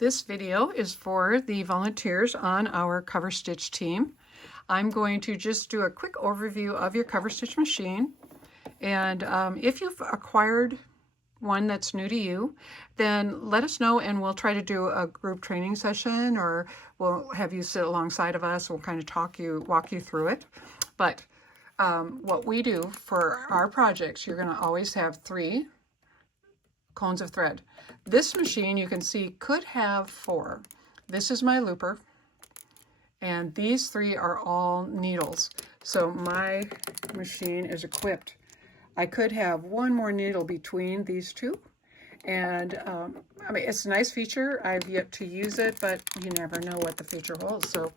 This video is for the volunteers on our cover stitch team. I'm going to just do a quick overview of your cover stitch machine. And if you've acquired one that's new to you, then let us know and we'll try to do a group training session, or we'll have you sit alongside of us. We'll kind of walk you through it. But what we do for our projects, you're going to always have 3 cones of thread. This machine, you can see, could have 4. This is my looper, and these 3 are all needles. So my machine is equipped. I could have 1 more needle between these 2, and I mean, it's a nice feature. I've yet to use it, but you never know what the future holds. So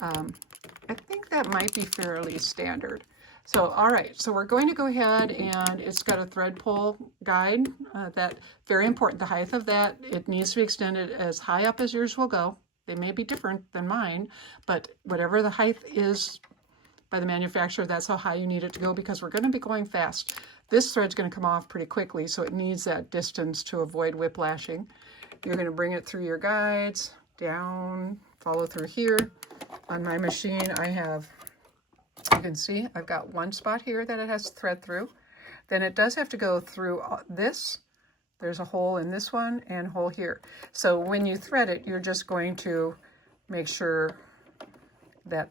I think that might be fairly standard. So, all right, so we're going to go ahead, and it's got a thread pull guide. That very important, the height of that, it needs to be extended as high up as yours will go. They may be different than mine, but whatever the height is by the manufacturer, that's how high you need it to go, because we're going to be going fast. This thread's going to come off pretty quickly, so it needs that distance to avoid whiplashing. You're going to bring it through your guides, down, follow through here. On my machine, I have, you can see, I've got 1 spot here that it has thread through. Then it does have to go through this. There's a hole in this one and a hole here. So when you thread it, you're just going to make sure that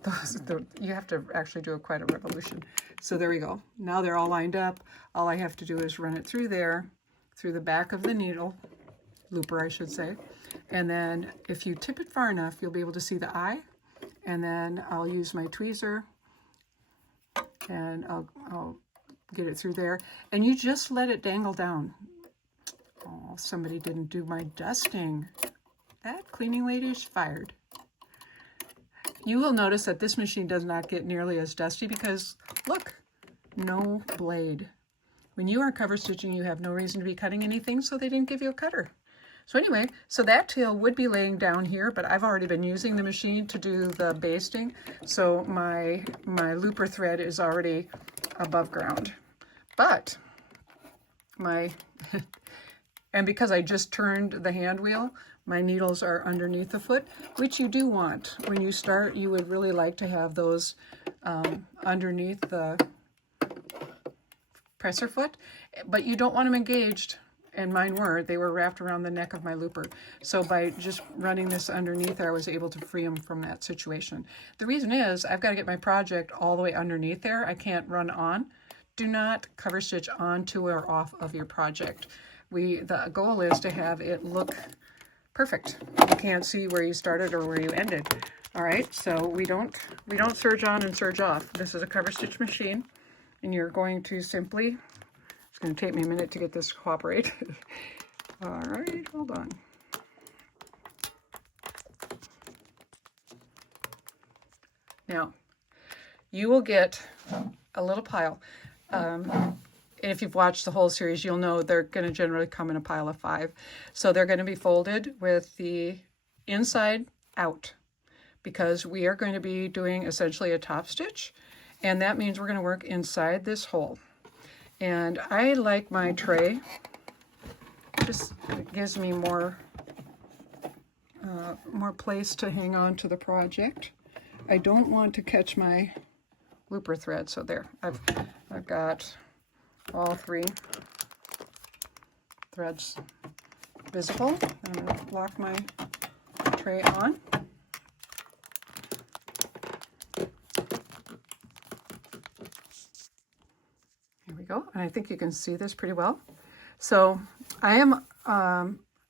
you have to actually do quite a revolution. So there we go. Now they're all lined up. All I have to do is run it through there, through the back of the needle, looper I should say. And then if you tip it far enough, you'll be able to see the eye. And then I'll use my tweezer and I'll get it through there. And you just let it dangle down. Oh, somebody didn't do my dusting. That cleaning lady is fired. You will notice that this machine does not get nearly as dusty because, look, no blade. When you are cover stitching, you have no reason to be cutting anything, so they didn't give you a cutter. So anyway, so that tail would be laying down here, but I've already been using the machine to do the basting, so my looper thread is already above ground. But and because I just turned the hand wheel, my needles are underneath the foot, which you do want. When you start, you would really like to have those underneath the presser foot, but you don't want them engaged, and mine were. They were wrapped around the neck of my looper. So by just running this underneath there, I was able to free them from that situation. The reason is I've got to get my project all the way underneath there. I can't run on. Do not cover stitch onto or off of your project. The goal is to have it look perfect. You can't see where you started or where you ended. All right, so we don't serge on and serge off. This is a cover stitch machine, and you're going to simply, it's going to take me a minute to get this to cooperate. All right, hold on. Now, you will get a little pile. If you've watched the whole series, you'll know they're going to generally come in a pile of 5. So they're going to be folded with the inside out, because we are going to be doing essentially a top stitch, and that means we're going to work inside this hole. And I like my tray. Just it gives me more place to hang on to the project. I don't want to catch my looper thread, so there. I've got all 3 threads visible. I'm going to lock my tray on. Here we go, and I think you can see this pretty well. So I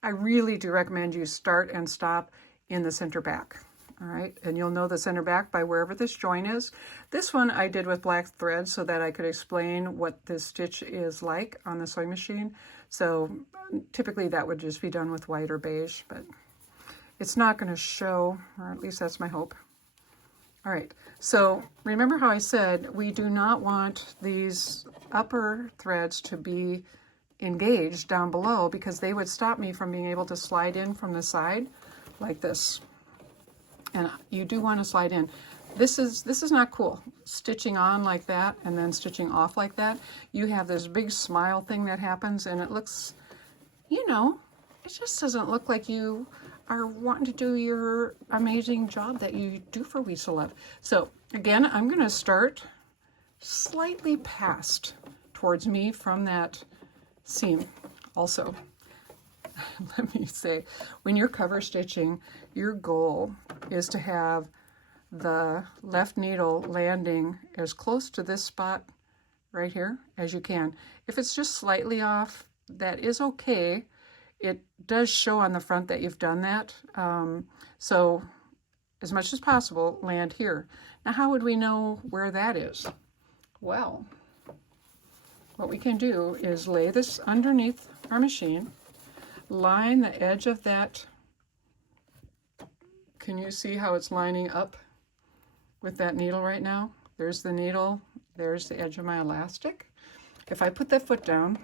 really do recommend you start and stop in the center back. All right, and you'll know the center back by wherever this join is. This one I did with black thread so that I could explain what this stitch is like on the sewing machine. So typically that would just be done with white or beige, but it's not going to show, or at least that's my hope. All right, so remember how I said we do not want these upper threads to be engaged down below, because they would stop me from being able to slide in from the side like this. And you do want to slide in. This is not cool. Stitching on like that and then stitching off like that. You have this big smile thing that happens, and it looks, you know, it just doesn't look like you are wanting to do your amazing job that you do for We Sew Love. So again, I'm going to start slightly past towards me from that seam. Also, let me say, when you're cover stitching, your goal is to have the left needle landing as close to this spot right here as you can. If it's just slightly off, that is okay. It does show on the front that you've done that. So as much as possible, land here. Now, how would we know where that is? Well, what we can do is lay this underneath our machine, line the edge of that. Can you see how it's lining up with that needle right now? There's the needle, there's the edge of my elastic. If I put that foot down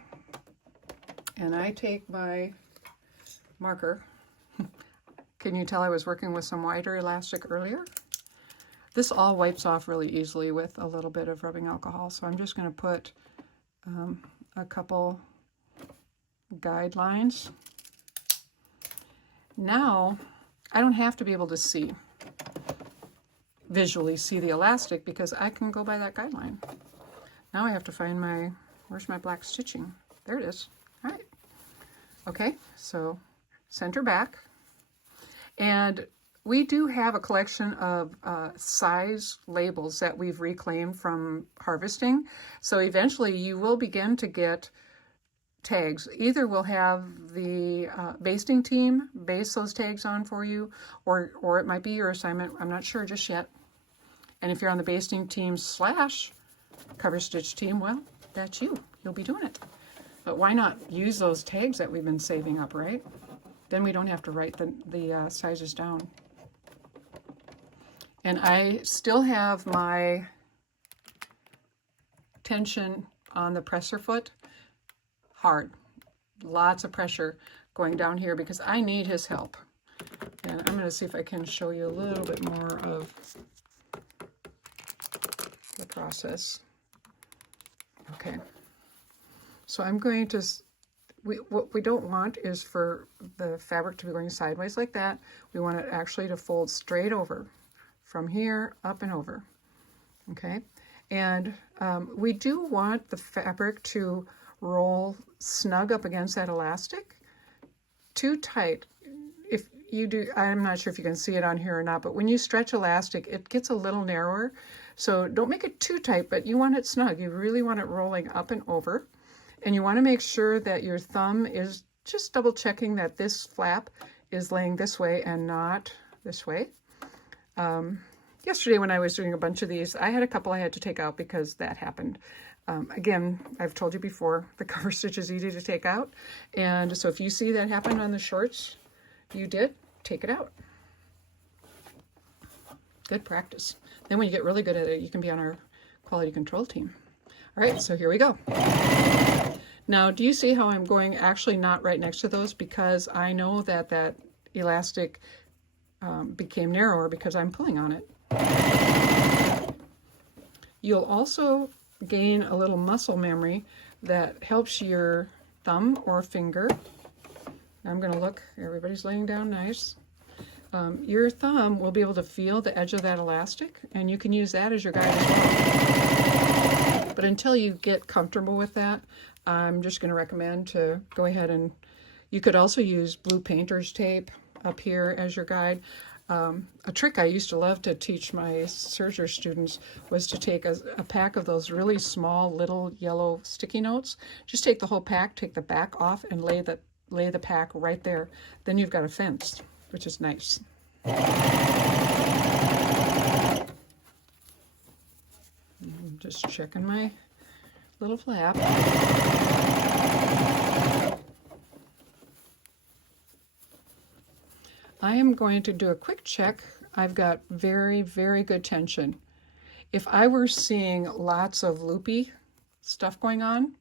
and I take my marker, can you tell I was working with some wider elastic earlier? This all wipes off really easily with a little bit of rubbing alcohol, so I'm just going to put a couple guidelines. Now, I don't have to be able to visually see the elastic because I can go by that guideline. Now I have to find where's my black stitching? There it is. All right. Okay, so center back. And we do have a collection of size labels that we've reclaimed from harvesting. So eventually you will begin to get tags. Either we'll have the basting team base those tags on for you, or it might be your assignment. I'm not sure just yet. And if you're on the basting team / cover stitch team, well, that's you. You'll be doing it. But why not use those tags that we've been saving up, right? Then we don't have to write the sizes down. And I still have my tension on the presser foot hard. Lots of pressure going down here because I need his help. And I'm going to see if I can show you a little bit more of the process. Okay. So I'm going to, what we don't want is for the fabric to be going sideways like that. We want it actually to fold straight over from here up and over. Okay. And we do want the fabric to roll snug up against that elastic. Too tight. If you do, I'm not sure if you can see it on here or not, but when you stretch elastic, it gets a little narrower. So don't make it too tight, but you want it snug. You really want it rolling up and over. And you want to make sure that your thumb is just double checking that this flap is laying this way and not this way. Yesterday when I was doing a bunch of these, I had a couple I had to take out because that happened. Again, I've told you before, the cover stitch is easy to take out. And so if you see that happen on the shorts, you did, take it out. Good practice. Then when you get really good at it, you can be on our quality control team. All right, so here we go. Now, do you see how I'm going actually not right next to those? Because I know that that elastic became narrower because I'm pulling on it. You'll also gain a little muscle memory that helps your thumb or finger. I'm going to look, everybody's laying down nice. Your thumb will be able to feel the edge of that elastic, and you can use that as your guide as well. But until you get comfortable with that, I'm just going to recommend to go ahead and you could also use blue painter's tape up here as your guide. A trick I used to love to teach my serger students was to take a pack of those really small little yellow sticky notes. Just take the whole pack, take the back off, and lay the pack right there. Then you've got a fence, which is nice. I'm just checking my little flap. I am going to do a quick check. I've got very, very good tension. If I were seeing lots of loopy stuff going on,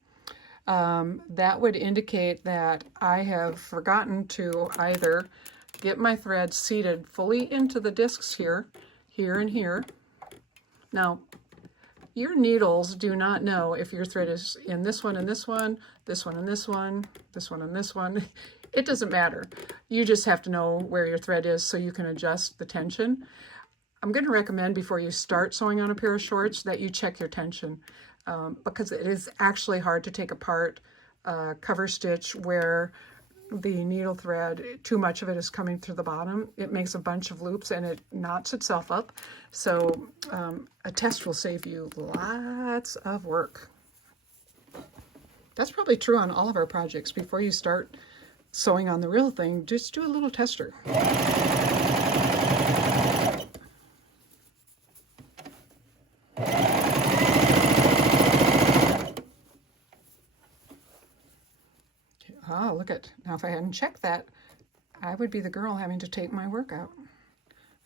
that would indicate that I have forgotten to either get my thread seated fully into the discs here, and here. Now, your needles do not know if your thread is in this one and this one, this one and this one, this one and this one. it doesn't matter. You just have to know where your thread is so you can adjust the tension. I'm going to recommend before you start sewing on a pair of shorts that you check your tension, because it is actually hard to take apart a cover stitch where the needle thread, too much of it is coming through the bottom. It makes a bunch of loops and it knots itself up. So a test will save you lots of work. That's probably true on all of our projects. Before you start sewing on the real thing, just do a little tester. Oh, look at, now if I hadn't checked that, I would be the girl having to tape my work out.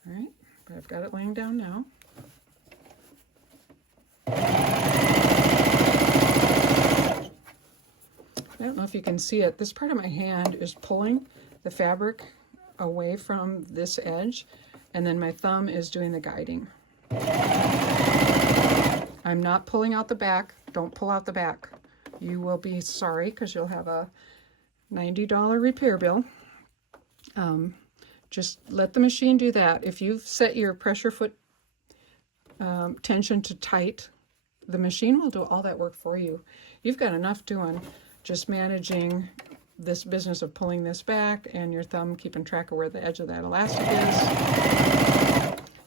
All right, but I've got it laying down now. I don't know if you can see it. This part of my hand is pulling the fabric away from this edge, and then my thumb is doing the guiding. I'm not pulling out the back. Don't pull out the back. You will be sorry because you'll have a $90 repair bill. Just let the machine do that. If you've set your pressure foot tension to tight, the machine will do all that work for you. You've got enough doing just managing this business of pulling this back and your thumb keeping track of where the edge of that elastic is.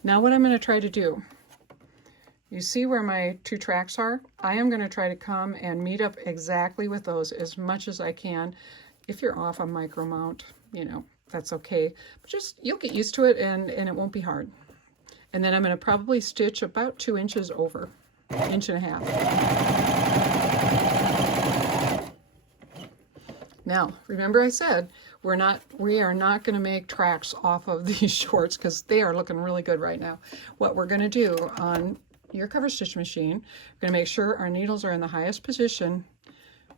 Now what I'm going to try to do, you see where my two tracks are? I am going to try to come and meet up exactly with those as much as I can. If you're off a micro mount, you know, that's okay. But just, you'll get used to it and it won't be hard. And then I'm going to probably stitch about 2 inches over, 1.5 inches. Now, remember I said we are not going to make tracks off of these shorts because they are looking really good right now. What we're going to do on your cover stitch machine, we're going to make sure our needles are in the highest position,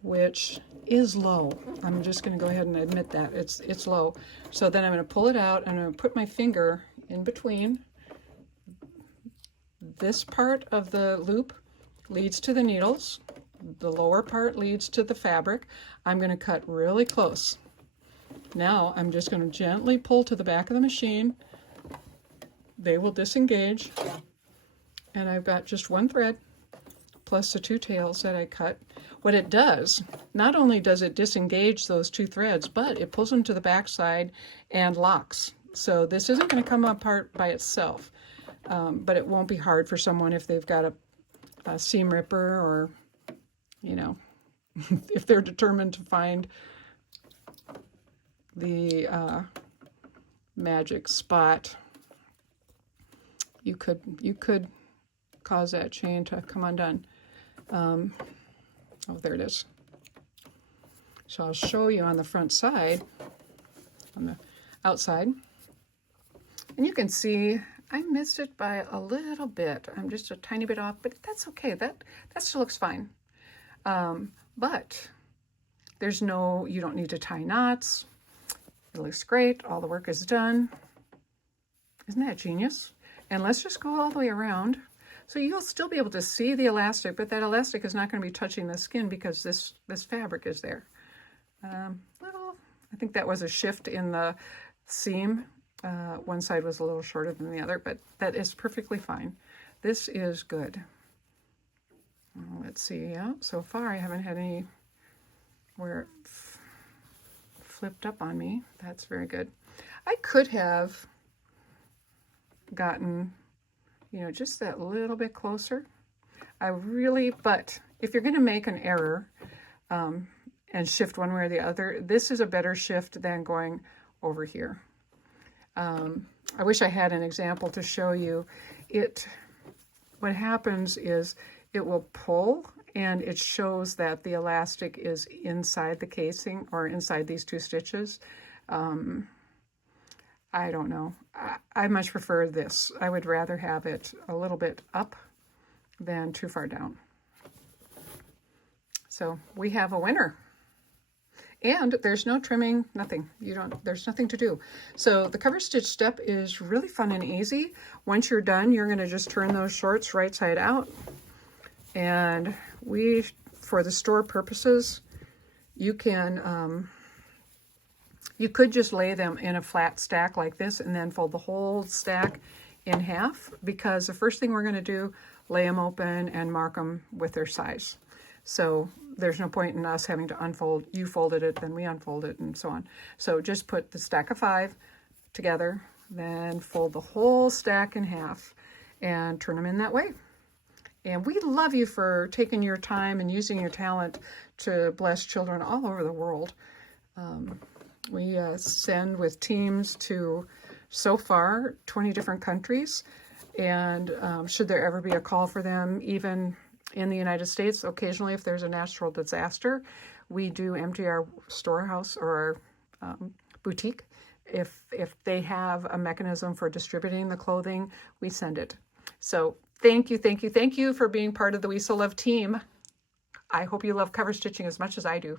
which is low. I'm just going to go ahead and admit that it's low. So then I'm going to pull it out and I'm going to put my finger in between. This part of the loop leads to the needles. The lower part leads to the fabric. I'm going to cut really close. Now I'm just going to gently pull to the back of the machine. They will disengage. And I've got just one thread plus the 2 tails that I cut. What it does, not only does it disengage those 2 threads, but it pulls them to the back side and locks. So this isn't going to come apart by itself, but it won't be hard for someone if they've got a seam ripper or, you know, if they're determined to find the magic spot. You could cause that chain to come undone. Oh, there it is. So I'll show you on the front side, on the outside. And you can see I missed it by a little bit. I'm just a tiny bit off, but that's okay. That still looks fine. But there's no, you don't need to tie knots. It looks great. All the work is done. Isn't that genius? And let's just go all the way around. So you'll still be able to see the elastic, but that elastic is not going to be touching the skin because this fabric is there. I think that was a shift in the seam. One side was a little shorter than the other, but that is perfectly fine. This is good. Let's see. Yeah, so far I haven't had any where it flipped up on me. That's very good. I could have gotten, you know, just that little bit closer. But if you're going to make an error and shift one way or the other, this is a better shift than going over here. I wish I had an example to show you. What happens is it will pull and it shows that the elastic is inside the casing or inside these 2 stitches. I don't know. I much prefer this. I would rather have it a little bit up than too far down. So we have a winner. And there's no trimming, nothing. There's nothing to do. So the cover stitch step is really fun and easy. Once you're done, you're going to just turn those shorts right side out. And for the store purposes, you can You could just lay them in a flat stack like this and then fold the whole stack in half, because the first thing we're going to do, lay them open and mark them with their size. So there's no point in us having to unfold. You folded it, then we unfold it, and so on. So just put the stack of 5 together, then fold the whole stack in half and turn them in that way. And we love you for taking your time and using your talent to bless children all over the world. We send with teams to, so far, 20 different countries. And should there ever be a call for them, even in the United States, occasionally if there's a natural disaster, we do empty our storehouse or our boutique. If they have a mechanism for distributing the clothing, we send it. So thank you for being part of the We So Love team. I hope you love cover stitching as much as I do.